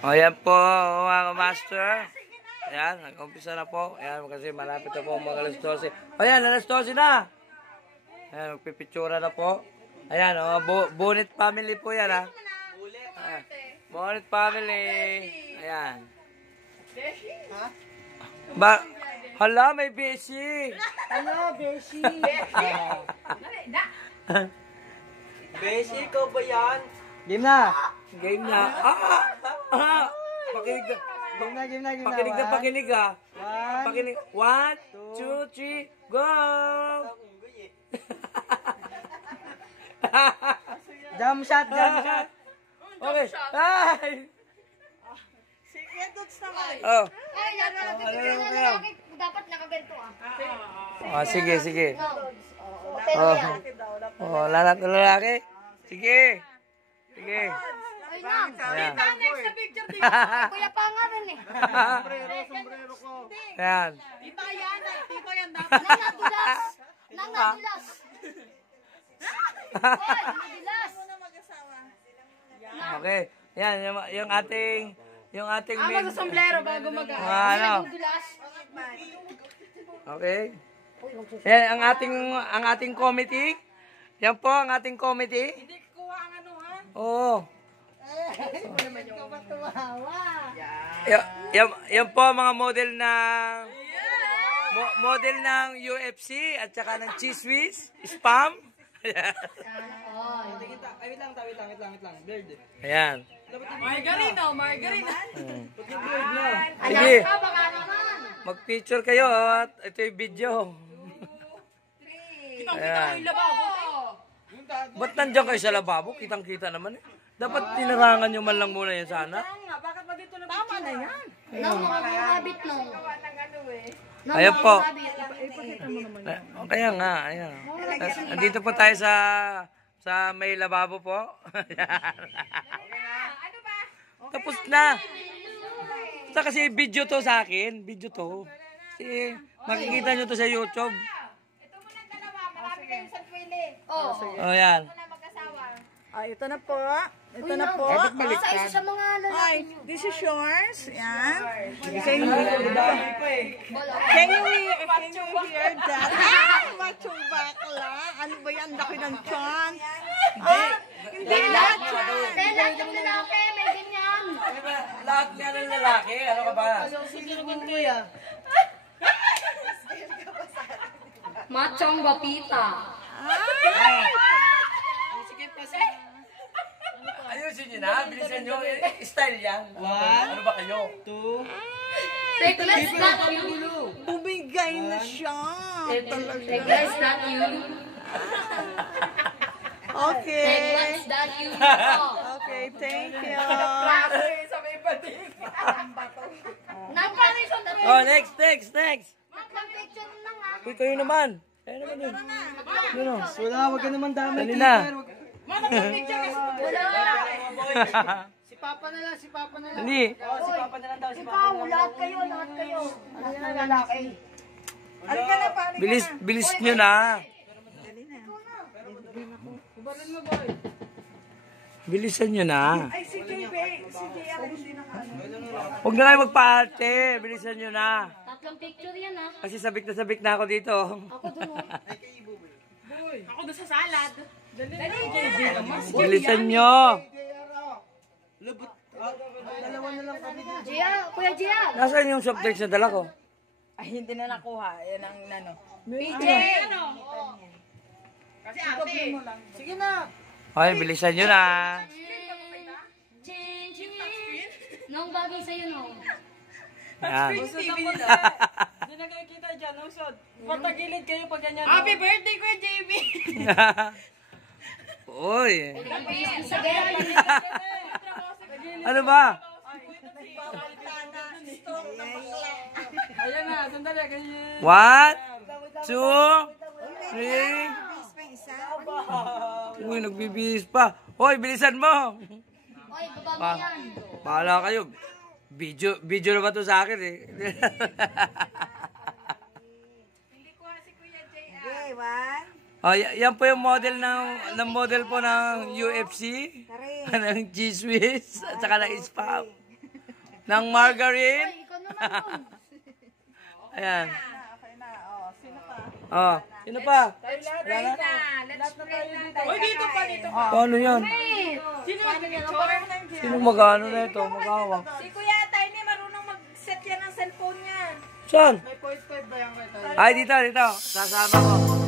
O, yan po mga master. Ayan, nag-umpisa na po. Ayan, kasi malapit na po mga alas 12. O yan, alas 12 na. Ayan, magpipitsura na po. Ayan, Bonnet family po yan, ha. Ayan, Bonnet family. Ayan. Hala, may Beshi. Ano, Beshi? Beshi ko ba yan? Game na. Game na. Pakinig na. Game na. Pakinig na, pakinig, ha. One. Pakinig. 1, 2, 3, go! Jump shot. Okay. Ay! Sige, Dots naman. Oh. Ay, lalaki, dapat nakaganto Oh, sige. Pero Oh. yan. Oh, lalat na lalaki. Sige. Ay na. Ayan. Next na picture din. Kuya pa nga rin eh. Sombrero ko. Ayan. Tita yan, tito yan dapat. Nang nadulas. Hoy, nadulas. Okay. Yan, yung ating main. Sa sombrero bago Ano? Nadulas. Okay. Yan, ang ating committee. Yan po, ang ating committee. Hindi kuha ang ano ha. Oo. Yan po mga model ng UFC at saka ng Cheese Whiz, Spam. Wait lang. Bird. Ayan. Margarino. Sige. Mag-picture kayo at ito yung video. Ayan. Yung lababo. Ba't nandiyan kayo sa lababo? Kitang-kita naman eh. Dapat tinarangan nyo man lang muna yan sana. Bakit ba dito na tama na yan? Nang mga bungabit no. Ayan po. Kaya nga, ayan. Andito po tayo sa may lababo po. Tapos na. Basta kasi video to sa akin. Video to. Kasi makikita nyo to sa YouTube. Ito mo ng dalawa. Marami kayo sa twili. Oh. O yan. Ito na mag-asawa. Ito na po. Uy, na po. Isa sa mga lalaki nyo. This is yours. Yan. Dami pa eh. Can you hear that? Machong bakla. Ano ba yan? Laki ng tiyan. Hindi lahat yan. Kaya lahat ng lalaki, may ganyan. Lahat nga ng lalaki. Ano ka ba? Machong bapita. Ayusin nyo na. Bilisan nyo. Style yan. Ano ba kayo? Reckless not you. Bumigay na siya. Reckless not you. Okay. Reckless not you. Okay, thank you. Nang-paration na rin. Oh, next. Nang-picture na nga. Uy, kayo naman. Kayo naman yun. Ano? Wala, wag ka naman dami. Dali na. Wala. Si Papa na lang. Dali. Ikaw, lahat kayo. Lahat ng lalaki. Halika na, pare. Bilis nyo na. Bilisan nyo na. Ay, si JB. Si JR hindi naka. Huwag na kayo magpa-arte. Bilisan nyo na. 3 picture yan ha. Kasi sabik na ako dito. Ako dun oh. Ako doon sa salad. Dali. Bilisan nyo. Gia, Kuya Gia. Nasaan yung soft drinks na dala ko? Ay, hindi na nakuha. Yan ang ano. PJ. Kasi ate. Sige na. Okay, bilisan nyo na. Nung bagay sa'yo no. Yan. TV nila. Hindi na kayo kita dyan. Usod. Patagilid kayo pag ganyan. Happy birthday ko, JB. Uy. Sa gaya. Ano ba? Ayan na. Sandali. Ganyan. 1, 2, 3. Uy, nagbibihis pa. Hoy, bilisan mo. Oy, baba mo yan. Bahala kayo. Video na ba to sa akin eh? Hindi kuha si Kuya JR. Okay, one. Oh, yan po yung model ng model po ng UFC, ng Cheese Whiz, at saka ng Spam. ng margarine. Ay, ikaw naman. Ayan. Okay na. Oh, sino pa? Oh, sino pa? Uy, dito pa, dito pa. Paano yan? Sino yung picture? Sino mag-ano na ito? Mag-awak. Si Kuya Tiny, marunong mag-set yan ng cellphone niya. Saan? May point 5 ba yan kay Tayo? Ay, dito. Sasama ko.